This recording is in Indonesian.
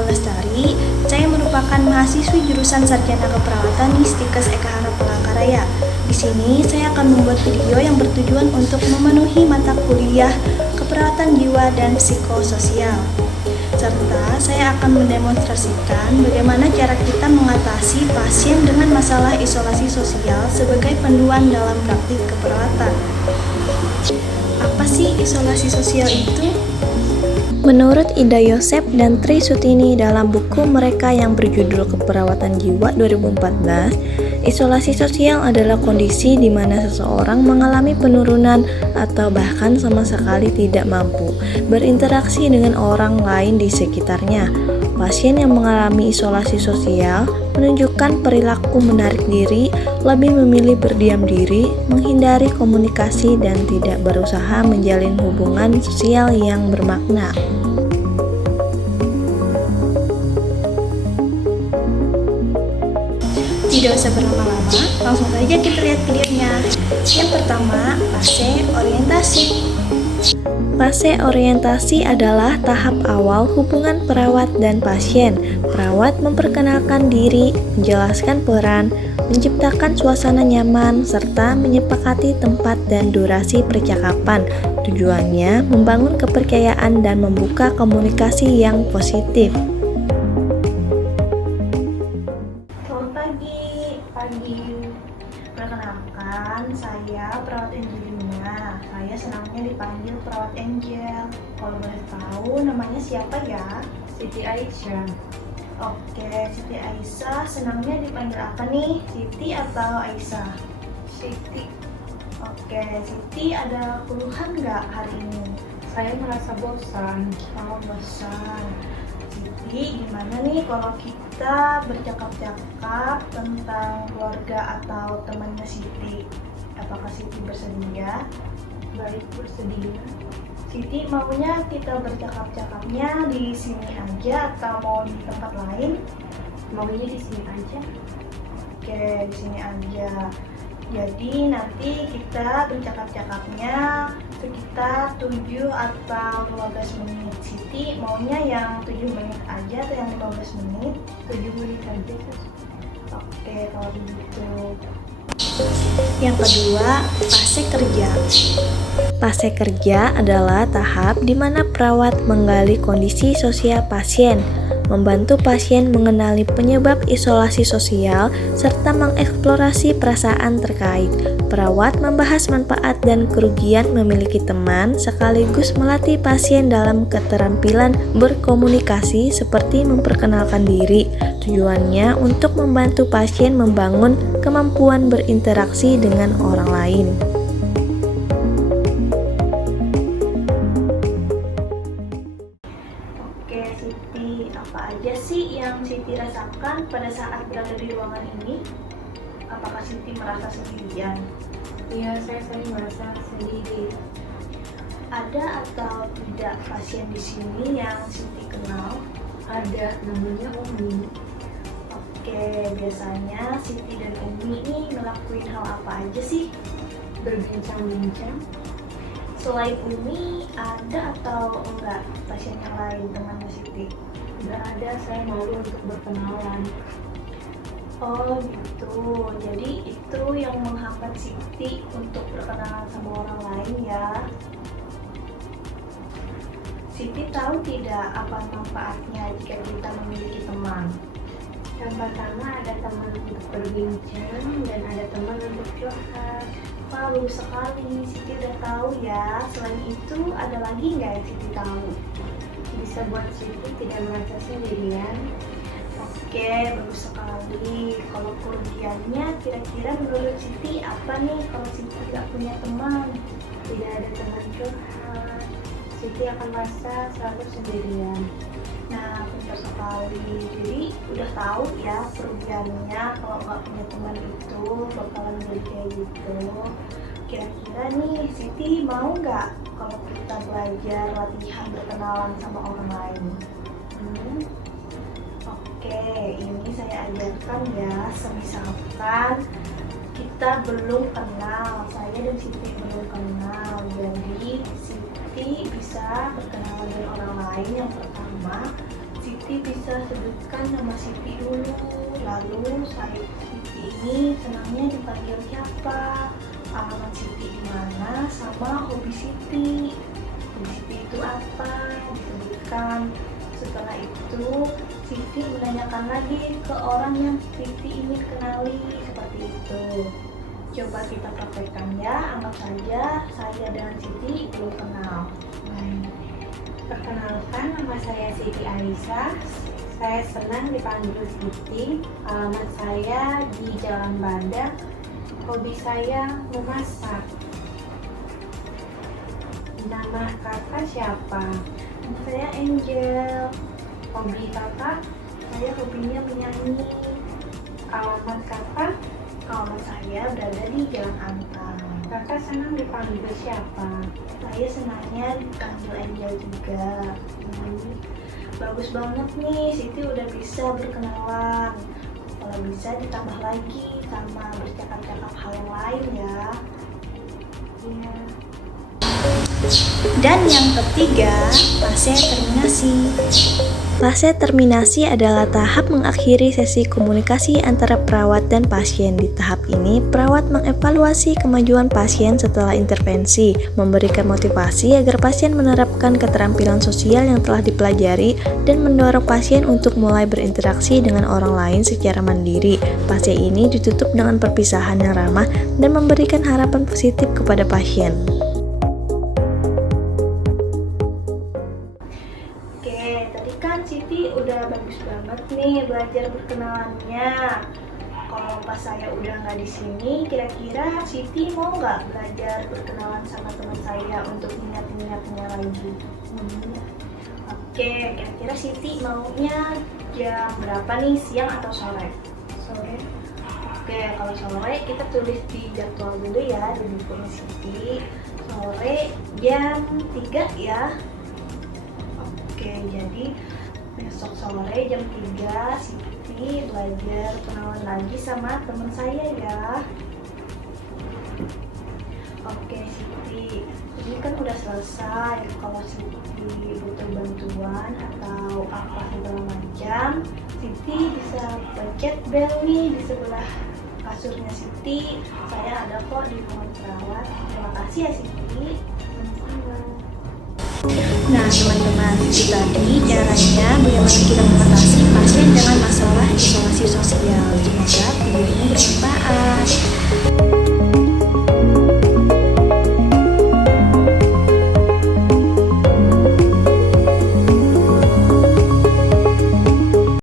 Paul Lestari. Saya merupakan mahasiswi jurusan Sarjana Keperawatan di Stikes Ekahara Palangkaraya. Di sini saya akan membuat video yang bertujuan untuk memenuhi mata kuliah keperawatan jiwa dan psikososial. Serta saya akan mendemonstrasikan bagaimana cara kita mengatasi pasien dengan masalah isolasi sosial sebagai panduan dalam praktik keperawatan. Apa sih isolasi sosial itu? Menurut Ida Yosep dan Tri Sutini dalam buku mereka yang berjudul Keperawatan Jiwa 2014, isolasi sosial adalah kondisi di mana seseorang mengalami penurunan atau bahkan sama sekali tidak mampu berinteraksi dengan orang lain di sekitarnya. Pasien yang mengalami isolasi sosial menunjukkan perilaku menarik diri, lebih memilih berdiam diri, menghindari komunikasi, dan tidak berusaha menjalin hubungan sosial yang bermakna. Tidak usah berlama-lama, langsung saja kita lihat videonya. Yang pertama, fase orientasi. Fase orientasi adalah tahap awal hubungan perawat dan pasien. Perawat memperkenalkan diri, menjelaskan peran, menciptakan suasana nyaman, serta menyepakati tempat dan durasi percakapan. Tujuannya membangun kepercayaan dan membuka komunikasi yang positif. Pagi. Perkenalkan, saya perawat Angelina. Saya senangnya dipanggil perawat Angel. Kalau boleh tahu namanya siapa ya? Siti Aisyah. Oke, Siti Aisyah senangnya dipanggil apa nih? Siti atau Aisyah? Siti. Oke, Siti ada keluhan nggak hari ini? Saya merasa bosan. Oh, bosan. Siti, gimana nih kalau kita bercakap-cakap tentang keluarga atau temannya Siti? Apakah Siti bersedia? Baik, bersedia. Siti maunya kita bercakap-cakapnya di sini aja atau mau di tempat lain? Maunya di sini aja. Oke, di sini aja. Jadi nanti kita bercakap-cakapnya sekitar 7 atau 15 menit. Siti maunya yang 7 menit aja atau yang 15 menit? 7 menit aja. Oke, kalau begitu. Yang kedua, fase kerja. Fase kerja adalah tahap di mana perawat menggali kondisi sosial pasien, membantu pasien mengenali penyebab isolasi sosial, serta mengeksplorasi perasaan terkait. Perawat membahas manfaat dan kerugian memiliki teman, sekaligus melatih pasien dalam keterampilan berkomunikasi seperti memperkenalkan diri. Tujuannya untuk membantu pasien membangun kemampuan berinteraksi dengan orang lain. Oke, Siti, apa aja sih yang Siti rasakan pada saat berada di ruangan ini? Apakah Siti merasa sendirian? Iya, saya sering merasa sendiri. Ada atau tidak pasien di sini yang Siti kenal? Ada, namanya Umi. Oke, biasanya Siti dan Umi ini ngelakuin hal apa aja sih? Berbincang-bincang. Selain Umi, ada atau enggak pasien yang lain temannya Siti? Nggak ada, saya malu untuk berkenalan. Oh gitu, jadi itu yang menghambat Siti untuk berkenalan sama orang lain ya. Siti tahu tidak apa manfaatnya jika kita memiliki teman? Yang pertama, ada teman untuk berbincang dan ada teman untuk curhat. Wah, bagus sekali, Siti udah tahu ya. Selain itu, ada lagi nggak yang Siti tahu? Bisa buat Siti tidak merasa sendirian. Oke, bagus sekali. Kalau kerugiannya, kira-kira menurut Siti apa nih kalau Siti tidak punya teman? Tidak ada teman curhat. Siti akan merasa selalu sendirian. Nah, benar sekali. Jadi udah tahu ya kerugiannya kalau nggak punya teman itu bakalan jadi kayak gitu. Kira-kira nih Siti mau nggak kalau kita belajar latihan berkenalan sama orang lain? Oke, ini saya ajarkan ya. Semisalkan kita belum kenal, saya dan Siti belum kenal, jadi Siti bisa berkenalan dengan orang lain. Yang pertama, Siti Siti bisa sebutkan nama Siti dulu. Lalu Siti ini senangnya dipanggil siapa? Alamat Siti di mana? Sama hobi Siti. Hobi Siti itu apa? Disebutkan. Setelah itu Siti menanyakan lagi ke orang yang Siti ingin kenali, seperti itu. Coba kita praktekkan ya. Anggap saja saya dan Siti belum kenal. Perkenalkan, nama saya Siti Aisyah. Saya senang dipanggil Siti. Alamat saya di Jalan Badak. Hobi saya memasak. Nama kakak siapa? Saya Angel. Hobi kakak? Saya hobinya menyanyi. Alamat kakak? Alamat saya berada di Jalan Antang. Kakak senang dipanggil siapa? Saya senangnya dipanggil Angel juga. Bagus banget nih, Siti udah bisa berkenalan. Kalau bisa ditambah lagi sama bercakap-cakap hal yang lain ya. Iya. Dan yang ketiga, fase terminasi. Fase terminasi adalah tahap mengakhiri sesi komunikasi antara perawat dan pasien. Di tahap ini, perawat mengevaluasi kemajuan pasien setelah intervensi, memberikan motivasi agar pasien menerapkan keterampilan sosial yang telah dipelajari, dan mendorong pasien untuk mulai berinteraksi dengan orang lain secara mandiri. Fase ini ditutup dengan perpisahan yang ramah dan memberikan harapan positif kepada pasien. Siti udah bagus banget nih belajar berkenalannya. Kalau pas saya udah nggak di sini, kira-kira Siti mau nggak belajar berkenalan sama teman saya untuk ingat-ingatnya lagi? Oke, kira-kira Siti maunya jam berapa nih, siang atau sore? Sore. Oke, kalau sore kita tulis di jadwal dulu ya di bukunya Siti. Sore jam 3 ya. Oke, jadi besok sore jam 3 Siti belajar kenalan lagi sama teman saya ya. Oke Siti, ini kan udah selesai. Kalau Siti butuh bantuan atau apa segala macam, Siti bisa pencet bel nih di sebelah kasurnya Siti. Saya ada kok di ruang perawat. Terima kasih ya Siti. Nah teman-teman, itu tadi caranya bagaimana kita mengatasi pasien dengan masalah isolasi sosial. Semoga video ini bermanfaat.